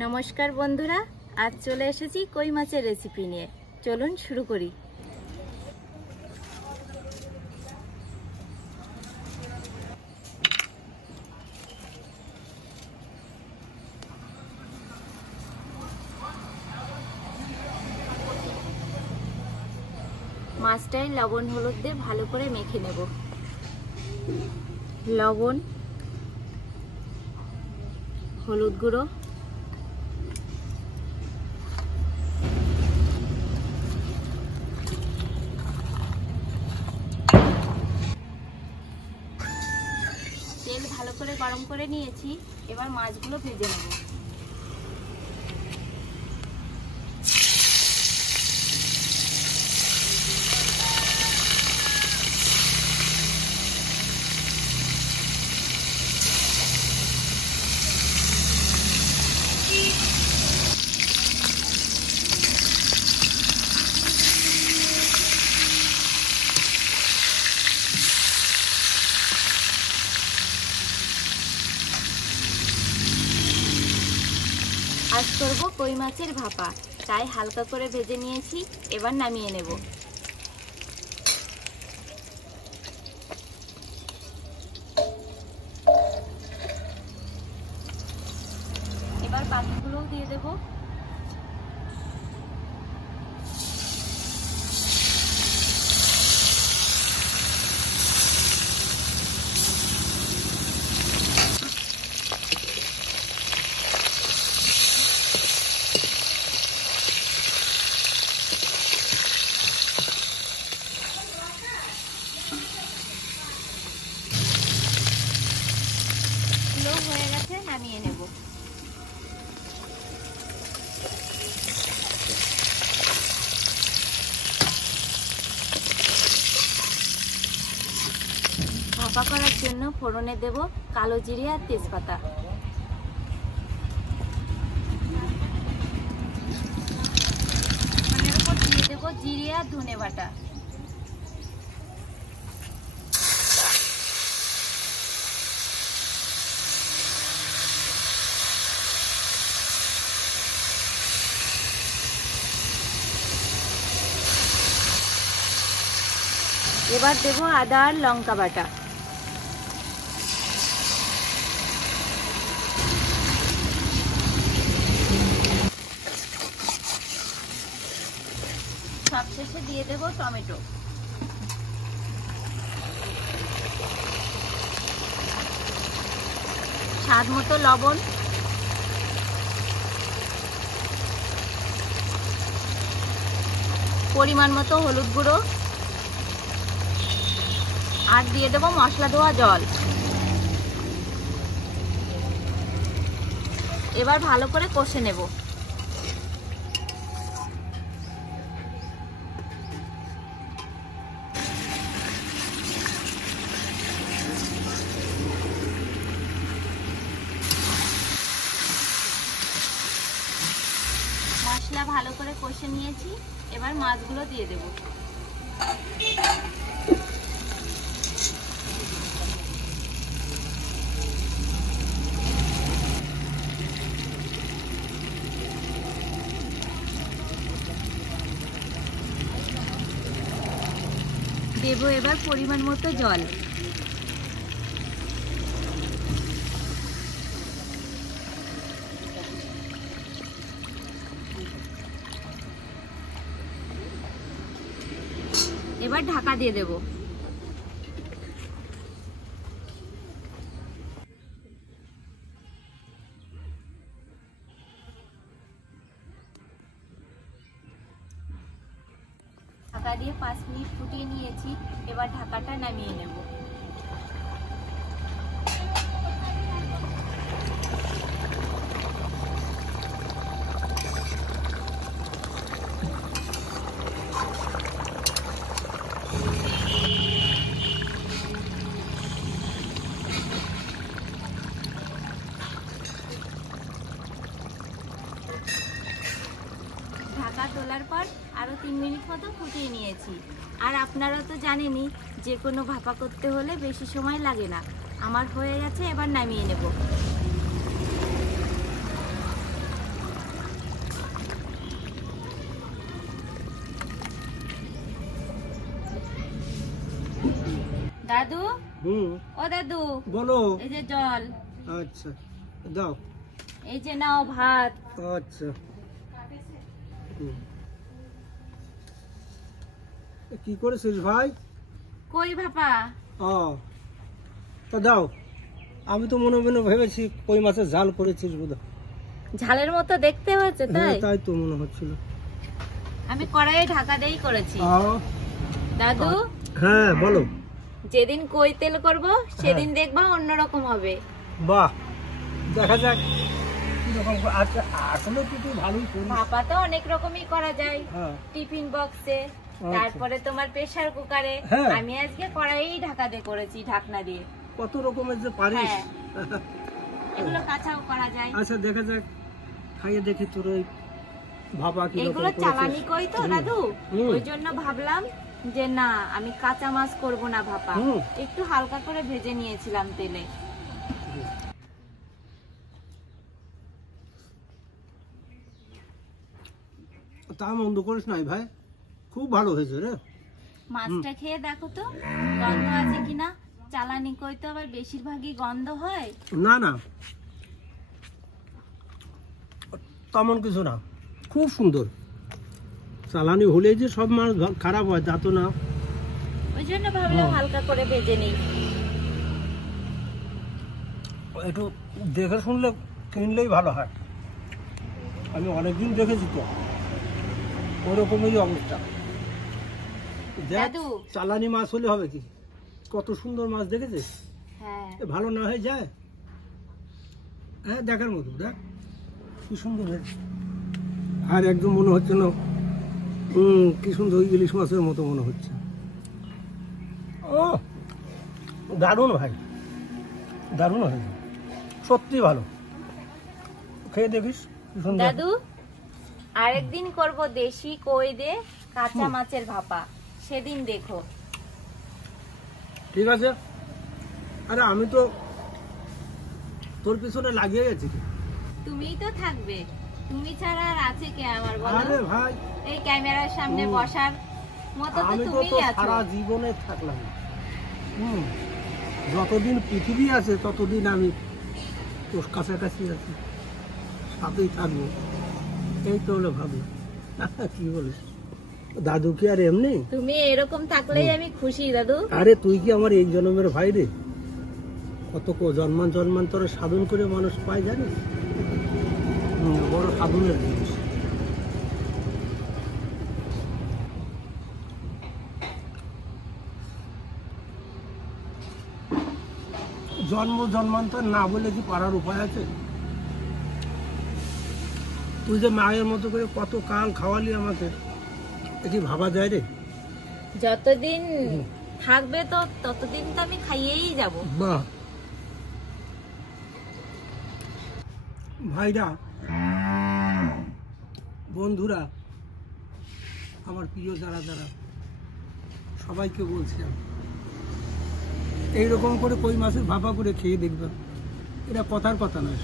নমস্কার বন্ধুরা, আজ চলে এসেছি কই মাছের রেসিপি নিয়ে। চলুন শুরু করি। মাছটায় লবণ হলুদ দিয়ে ভালো করে মেখে নেব। লবণ, হলুদ গুঁড়ো, তেল ভালো করে গরম করে নিয়েছি। এবার মাছগুলো ভেজে নেব। আজ করব কই মাছের ভাপা, তাই হালকা করে ভেজে নিয়েছি। এবার নামিয়ে নেব। এবার বাকিগুলোও দিয়ে দেব। হয়ে গেছে, নামিয়ে নেব। ভাপা করার জন্য ফোড়নে দেব কালো জিরে আর তেজপাতা। এর উপর দিয়ে দেব জিরে আর ধনে বাটা। এবার দেব আদা আর লঙ্কা বাটা। সবশেষে দিয়ে দেব টমেটো। স্বাদ মতো লবণ, পরিমাণ মতো হলুদ গুঁড়ো, আর দিয়ে দেব মশলা ধোয়া জল। এবার ভালো করে কষে নেব। মশলা ভালো করে কষে নিয়েছি। এবার মাছগুলো দিয়ে দেব। দেব এবার পরিমাণ মতো জল। এবার ঢাকা দিয়ে দেব। ঢাকা দিয়ে 5 মিনিট ফুটিয়ে নিয়েছি। এবার ঢাকাটা নামিয়ে নেব। ঢাকা তোলার পর আরো 3 মিনিট মতো ফুটিয়ে নিয়েছি। আর আপনারা তো জানেনই, যে কোনো ভাপা করতে হলে বেশি সময় লাগে না। আমার হয়ে গেছে, এবার নামিয়ে নেব। দাদু, ও দাদু, বলো। এই যে জল। আচ্ছা দাও। এই যে নাও ভাত। আচ্ছা কি করেছিস ভাই? কই ভাপা? ও তা দাও। আমি তো মনে মনে ভেবেছি কই মাছের ঝাল করেছিস বোধহয়। ঝালের মতো দেখতে হচ্ছে তাই? তাই তো মনে হচ্ছিল। আমি কড়াইয়ে ঢাকা দিয়েই করেছি। দাদু, হ্যাঁ বলো। যেদিন কই তেল করব সেদিন দেখবা অন্যরকম হবে। বাহ, দেখা যাক কিরকম। আচ্ছা আসলে তুই ভালোই করিস। ভাপা তো অনেক রকমই করা যায়, টিফিন বক্সে, তারপরে তোমার প্রেসার কুকারে। আমি আজকে কড়াইয়েই ঢাকা দিয়ে করেছি, ঢাকনা দিয়ে। কত রকমের যে পারিস। এগুলো কাঁচাও করা যায়। আচ্ছা দেখা যাক, খাইয়ে দেখি তোর ওই ভাপা কি রকম। এগুলো চালানি কই তো দাদু, ওই জন্য ভাবলাম যে না আমি কাঁচা মাছ করব না ভাপা, একটু হালকা করে ভেজে নিয়েছিলাম তেলে। তা মন্দ করিস নাই ভাই, খুব ভালো হয়েছে রে। মাছটা খেয়ে দেখো তো গন্ধ আছে কিনা। চালানি কই তো আবার বেশিরভাগই গন্ধ হয়। না না তেমন কিছু না, খুব সুন্দর। চালানি হলে যে সব মাছ খারাপ হয় তা তো না, ওই জন্য ভাবলাম হালকা করে ভেজে নিই। একটু দেখে শুনলে কিনলেই ভালো হয়। আমি অনেকদিন দেখেছি তো ওরকমই অবস্থা। দাদু, চালানি মাছ হলে হবে কি, কত সুন্দর মাছ দেখেছিস। ভালো না হয়ে যায়। হ্যাঁ দেখার মতো, দেখ কি সুন্দর হয়েছে। আর একদম মনে হচ্ছে না কি সুন্দর ইলিশ মাছের মতো মনে হচ্ছে। ও দারুণ ভাই, দারুণ হয়েছে, সত্যি ভালো। খেয়ে দেখিস কি সুন্দর। দাদু, আরেকদিন করব দেশি কই দিয়ে কাঁচা মাছের ভাপা, সেদিন দেখো। ঠিক আছে। আরে আমি তো তোর পিছনে লাগিয়ে গেছি। তুমিই তো থাকবে, তুমি ছাড়া আর আছে কে আমার বলো? আরে ভাই, এই ক্যামেরার সামনে বসার মতো তো আমি তুমিই তো আছো। সারা জীবনে থাকলাম। যতদিন পৃথিবী আছে ততদিন আমি তোর কাছাকাছি আছি, সাথেই থাকবো। এই তো হলো ভাবি। কি বলিস দাদু, কি আর এমনি? তুমি এরকম থাকলেই আমি খুশি দাদু। আরে তুই কি আমার এই জন্মের ভাই রে? কত জন্মান্তরে সাধন করে মানুষ পায় জানিস, বড় সাধনের জিনিস। জন্মান্তর না বলে কি পারার উপায় আছে? তুই যে মায়ের মতো করে কত কাল খাওয়ালি আমাকে, এটি ভাবা যায় রে? যতদিন থাকবে তো ততদিন তো আমি খাইয়েই যাব। বাহ ভাইরা, বন্ধুরা, আমার প্রিয় যারা যারা, সবাইকে বলছিলাম এইরকম করে কই মাছের ভাপা করে খেয়ে দেখবেন। এটা কথার কথা নয়,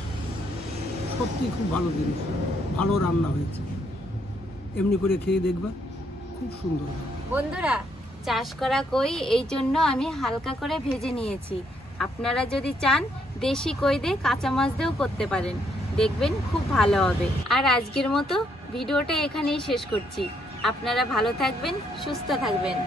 সত্যি খুব ভালো জিনিস, ভালো রান্না হয়েছে। এমনি করে খেয়ে দেখবেন, খুব সুন্দর। বন্ধুরা, চাষ করা কই এই জন্য আমি হালকা করে ভেজে নিয়েছি। আপনারা যদি চান দেশি কই দিয়ে কাঁচা মাছ দিয়েও করতে পারেন, দেখবেন খুব ভালো হবে। আর আজকের মতো ভিডিওটা এখানেই শেষ করছি। আপনারা ভালো থাকবেন, সুস্থ থাকবেন।